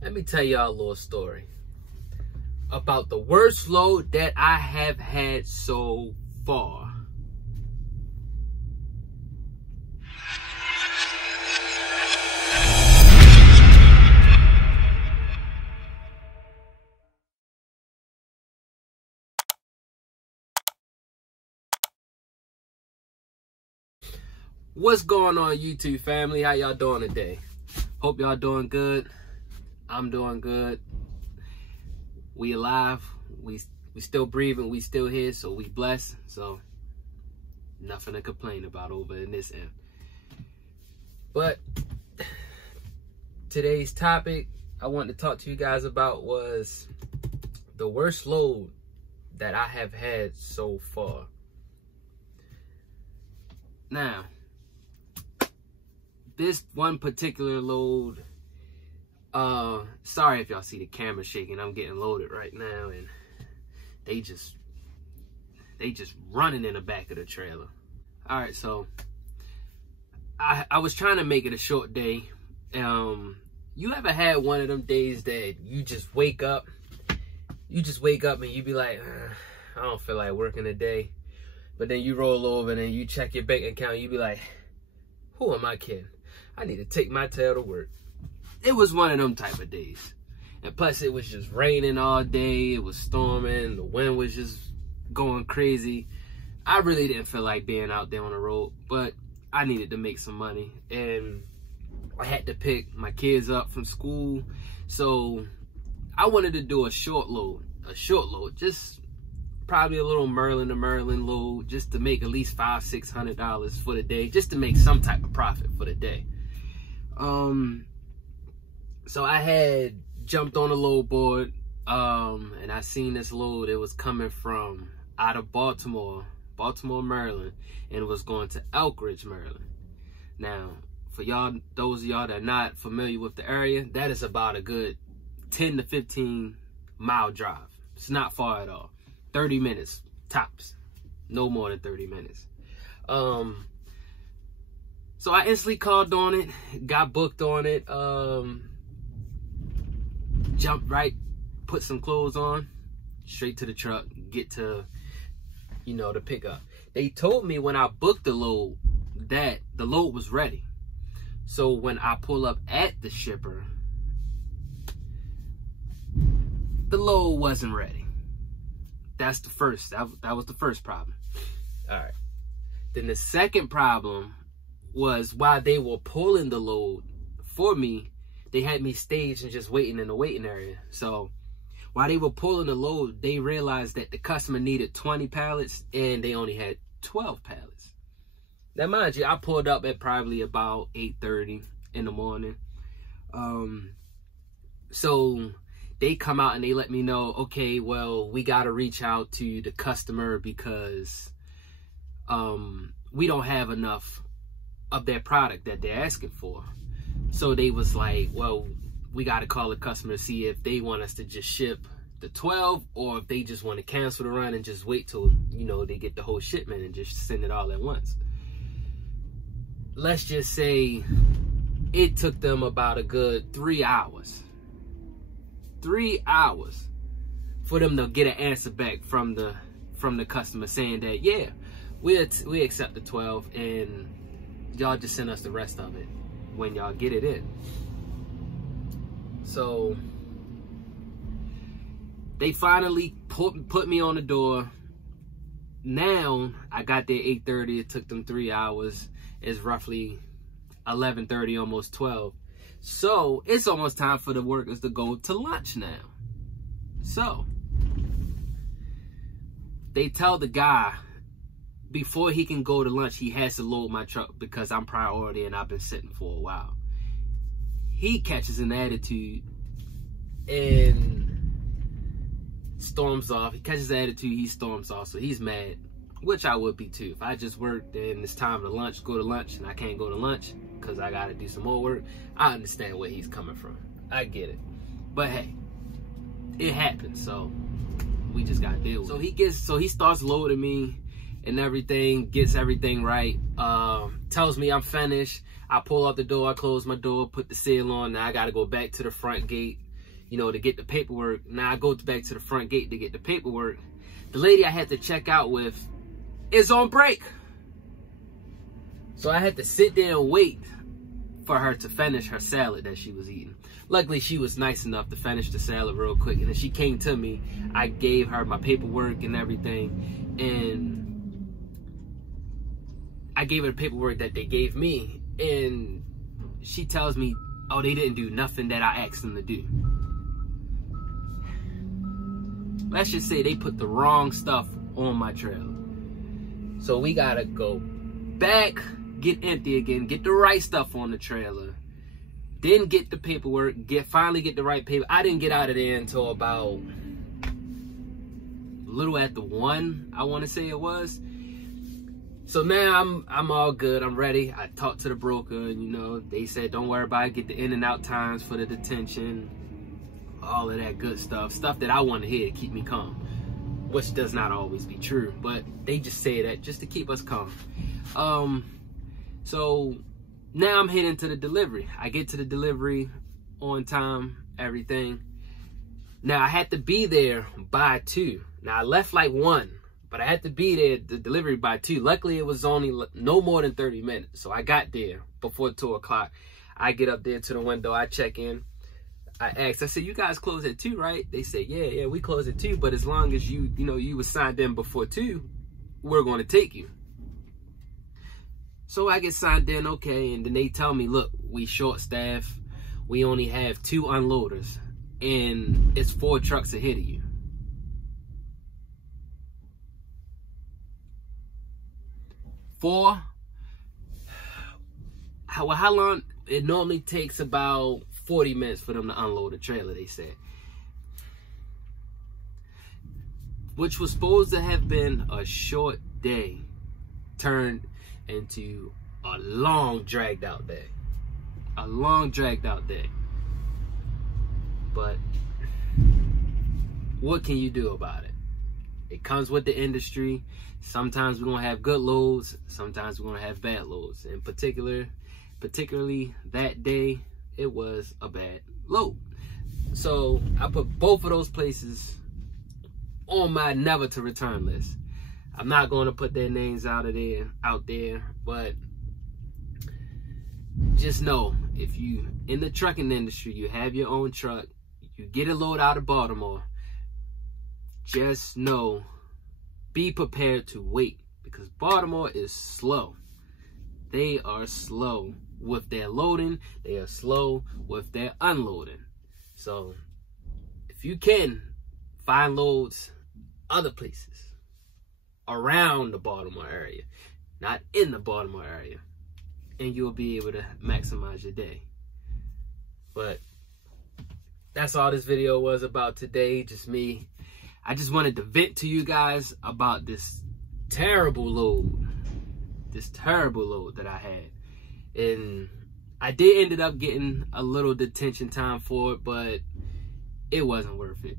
Let me tell y'all a little story about the worst load that I have had so far. What's going on, YouTube family? How y'all doing today? Hope y'all doing good. I'm doing good. We alive. We still breathing. We still here. So we blessed. So nothing to complain about over in this end. But today's topic I wanted to talk to you guys about was the worst load that I have had so far. Now, this one particular load, sorry if y'all see the camera shaking. I'm getting loaded right now, and they just running in the back of the trailer. All right, so I was trying to make it a short day. You ever had one of them days that you just wake up and you be like, I don't feel like working today, but then you roll over and then you check your bank account, you be like, who am I kidding? I need to take my tail to work. It was one of them type of days. And plus it was just raining all day. It was storming. The wind was just going crazy. I really didn't feel like being out there on the road, but I needed to make some money. And I had to pick my kids up from school. So I wanted to do a short load, just probably a little Merlin to Merlin load, just to make at least $500-600 for the day, just to make some type of profit for the day. So I had jumped on a load board, and I seen this load. It was coming from out of Baltimore, Maryland, and it was going to Elkridge, Maryland. Now, for y'all, those of y'all that are not familiar with the area, that is about a good 10 to 15 mile drive. It's not far at all. 30 minutes tops, no more than 30 minutes. So I instantly called on it, got booked on it, jumped right, put some clothes on, straight to the truck, get to, the pickup. They told me when I booked the load that the load was ready. So when I pull up at the shipper, the load wasn't ready. That's the first, that was the first problem. All right. Then the second problem was while they were pulling the load for me, they had me staged and just waiting in the waiting area. So while they were pulling the load, they realized that the customer needed 20 pallets and they only had 12 pallets. Now, mind you, I pulled up at probably about 8:30 in the morning. So they come out and they let me know, okay, well, we got to reach out to the customer because we don't have enough of their product that they're asking for. So they was like, well, we got to call the customer to see if they want us to just ship the 12 or if they just want to cancel the run and just wait till, they get the whole shipment and just send it all at once. Let's just say it took them about a good 3 hours. 3 hours for them to get an answer back from the customer saying that, yeah, we accept the 12 and y'all just send us the rest of it when y'all get it in. So they finally put me on the door. Now I got there 8:30. It took them 3 hours. It's roughly 11:30, almost 12. So it's almost time for the workers to go to lunch now. So they tell the guy before he can go to lunch, he has to load my truck because I'm priority and I've been sitting for a while. He catches an attitude and storms off. He catches an attitude, he storms off, so he's mad, which I would be too. If I just worked and it's time to go to lunch, and I can't go to lunch because I got to do some more work, I understand where he's coming from. I get it. But hey, it happens, so we just got to deal with it. So he starts loading me and everything, gets everything right, tells me I'm finished. I pull out the door, I close my door, put the seal on. Now I got to go back to the front gate you know, to get the paperwork. Now I go back to the front gate to get the paperwork. The lady I had to check out with is on break. So I had to sit there and wait for her to finish her salad that she was eating. Luckily, she was nice enough to finish the salad real quick. And then she came to me. I gave her my paperwork and everything. And I gave her the paperwork that they gave me. And she tells me, oh, they didn't do nothing that I asked them to do. Let's just say they put the wrong stuff on my trailer. So we gotta go back, get empty again, get the right stuff on the trailer, then get the paperwork, finally get the right paper. I didn't get out of there until about a little after 1, I want to say it was. So now I'm all good, I'm ready. I talked to the broker, and you know, they said don't worry about it, get the in and out times for the detention, all of that good stuff that I want to hear to keep me calm, which does not always be true, but they just say that just to keep us calm. So now I'm heading to the delivery. I get to the delivery on time, everything. Now I had to be there by 2. Now I left like 1, but I had to be there, the delivery, by 2. Luckily it was only no more than 30 minutes. So I got there before 2 o'clock. I get up there to the window, I check in. I asked, I said, you guys close at 2, right? They said, yeah, we close at 2, but as long as you was signed in before 2, we're going to take you. So I get signed in, okay, and then they tell me, look, we short staffed. We only have 2 unloaders, and it's 4 trucks ahead of you. How long? It normally takes about 40 minutes for them to unload a trailer, they said. Which was supposed to have been a short day turned into a long dragged out day. A long dragged out day. But what can you do about it? It comes with the industry. Sometimes we're gonna have good loads, sometimes we're gonna have bad loads. In particularly that day, it was a bad load. So I put both of those places on my never to return list. I'm not going to put their names out there, but just know, if you in the trucking industry, you have your own truck, you get a load out of Baltimore, just know, be prepared to wait, because Baltimore is slow. They are slow with their loading, they are slow with their unloading. So if you can, find loads other places around the Baltimore area, not in the Baltimore area, and you'll be able to maximize your day. But that's all this video was about today, just me. I just wanted to vent to you guys about this terrible load that I had. And I did ended up getting a little detention time for it, but it wasn't worth it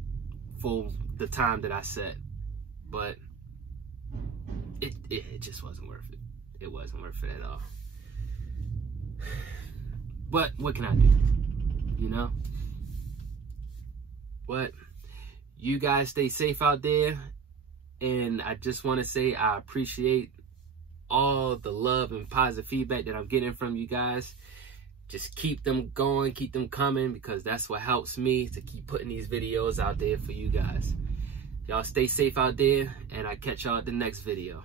for the time that I set. But it just wasn't worth it. It wasn't worth it at all. But what can I do? You know? But you guys stay safe out there. And I just want to say I appreciate all the love and positive feedback that I'm getting from you guys. Just keep them going, keep them coming, because that's what helps me to keep putting these videos out there for you guys. Y'all stay safe out there, and I'll catch y'all at the next video.